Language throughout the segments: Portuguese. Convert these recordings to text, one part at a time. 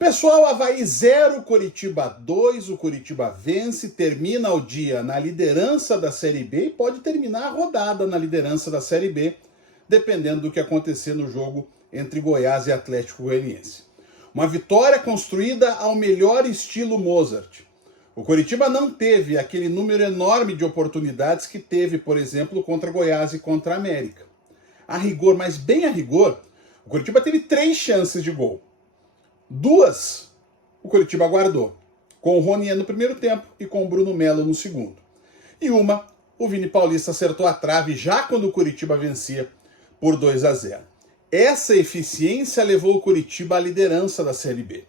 Pessoal, Avaí 0, Coritiba 2, o Coritiba vence, termina o dia na liderança da Série B e pode terminar a rodada na liderança da Série B, dependendo do que acontecer no jogo entre Goiás e Atlético Goianiense. Uma vitória construída ao melhor estilo Mozart. O Coritiba não teve aquele número enorme de oportunidades que teve, por exemplo, contra Goiás e contra a América. A rigor, mas bem a rigor, o Coritiba teve 3 chances de gol. 2 o Coritiba guardou, com o Ronier no primeiro tempo e com o Bruno Melo no segundo. E uma, o Vini Paulista acertou a trave já quando o Coritiba vencia por 2-0. Essa eficiência levou o Coritiba à liderança da Série B.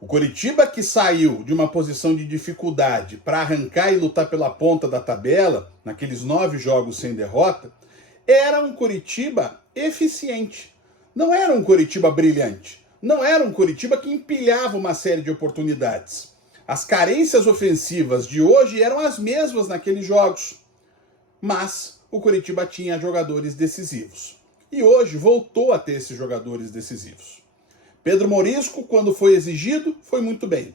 O Coritiba, que saiu de uma posição de dificuldade para arrancar e lutar pela ponta da tabela, naqueles 9 jogos sem derrota, era um Coritiba eficiente. Não era um Coritiba brilhante. Não era um Coritiba que empilhava uma série de oportunidades. As carências ofensivas de hoje eram as mesmas naqueles jogos. Mas o Coritiba tinha jogadores decisivos. E hoje voltou a ter esses jogadores decisivos. Pedro Morisco, quando foi exigido, foi muito bem.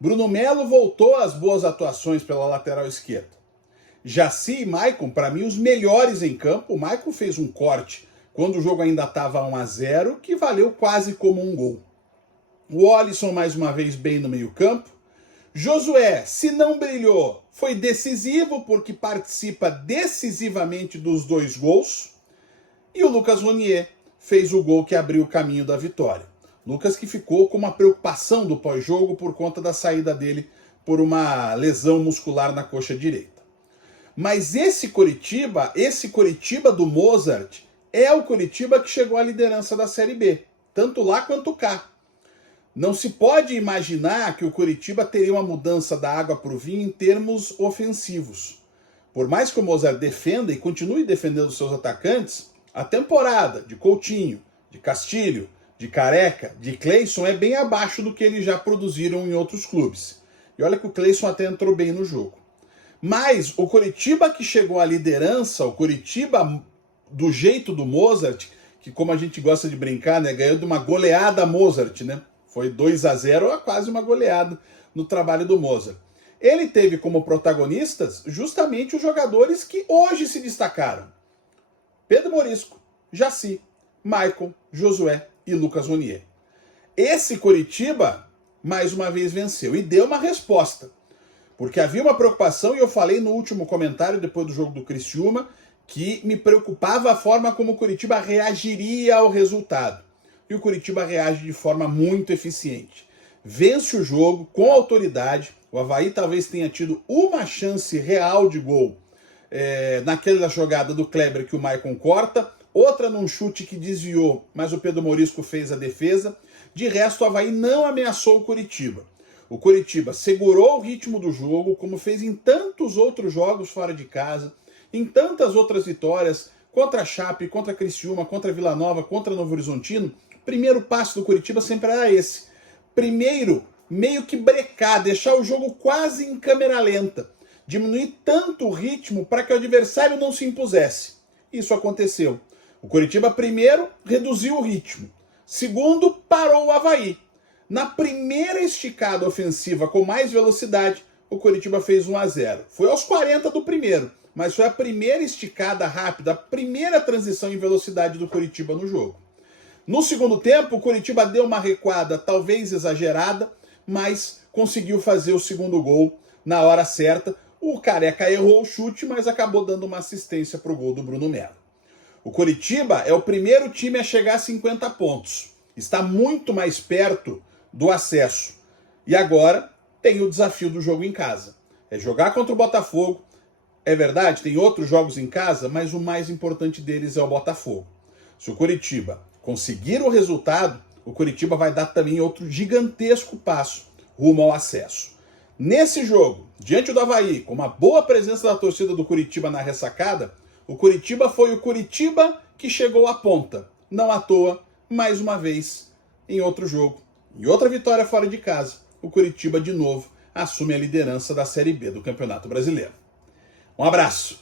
Bruno Melo voltou às boas atuações pela lateral esquerda. Jaci e Maicon, para mim, os melhores em campo. O Maicon fez um corte quando o jogo ainda estava 1-0, que valeu quase como um gol. O Olisson, mais uma vez, bem no meio-campo. Josué, se não brilhou, foi decisivo, porque participa decisivamente dos 2 gols. E o Lucas Ronier fez o gol que abriu o caminho da vitória. Lucas que ficou com uma preocupação do pós-jogo por conta da saída dele por uma lesão muscular na coxa direita. Mas esse Coritiba do Mozart, é o Coritiba que chegou à liderança da Série B, tanto lá quanto cá. Não se pode imaginar que o Coritiba teria uma mudança da água para o vinho em termos ofensivos. Por mais que o Mozart defenda e continue defendendo seus atacantes, a temporada de Coutinho, de Castilho, de Careca, de Cleison é bem abaixo do que eles já produziram em outros clubes. E olha que o Cleison até entrou bem no jogo. Mas o Coritiba que chegou à liderança, o Coritiba do jeito do Mozart, que como a gente gosta de brincar, né, ganhou de uma goleada Mozart, né? Foi 2-0, quase uma goleada no trabalho do Mozart. Ele teve como protagonistas justamente os jogadores que hoje se destacaram. Pedro Morisco, Jaci, Maicon, Josué e Lucas Ronier. Esse Coritiba, mais uma vez, venceu e deu uma resposta. Porque havia uma preocupação, e eu falei no último comentário, depois do jogo do Criciúma, que me preocupava a forma como o Coritiba reagiria ao resultado. E o Coritiba reage de forma muito eficiente. Vence o jogo com autoridade. O Avaí talvez tenha tido uma chance real de gol naquela jogada do Kleber que o Maicon corta, outra num chute que desviou, mas o Pedro Morisco fez a defesa. De resto, o Avaí não ameaçou o Coritiba. O Coritiba segurou o ritmo do jogo, como fez em tantos outros jogos fora de casa, em tantas outras vitórias, contra a Chape, contra a Criciúma, contra a Vila Nova, contra Novo Horizontino. O primeiro passo do Coritiba sempre era esse. Primeiro, meio que brecar, deixar o jogo quase em câmera lenta. Diminuir tanto o ritmo para que o adversário não se impusesse. Isso aconteceu. O Coritiba, primeiro, reduziu o ritmo. Segundo, parou o Avaí. Na primeira esticada ofensiva com mais velocidade, o Coritiba fez 1-0. Foi aos 40 do primeiro, mas foi a primeira esticada rápida, a primeira transição em velocidade do Coritiba no jogo. No segundo tempo, o Coritiba deu uma recuada, talvez exagerada, mas conseguiu fazer o segundo gol na hora certa. O Careca errou o chute, mas acabou dando uma assistência para o gol do Bruno Melo. O Coritiba é o primeiro time a chegar a 50 pontos. Está muito mais perto do acesso. E agora tem o desafio do jogo em casa. É jogar contra o Botafogo. É verdade, tem outros jogos em casa, mas o mais importante deles é o Botafogo. Se o Coritiba conseguir o resultado, o Coritiba vai dar também outro gigantesco passo rumo ao acesso. Nesse jogo, diante do Avaí, com uma boa presença da torcida do Coritiba na ressacada, o Coritiba foi o Coritiba que chegou à ponta. Não à toa, mais uma vez, em outro jogo. Em outra vitória fora de casa, o Coritiba de novo assume a liderança da Série B do Campeonato Brasileiro. Um abraço!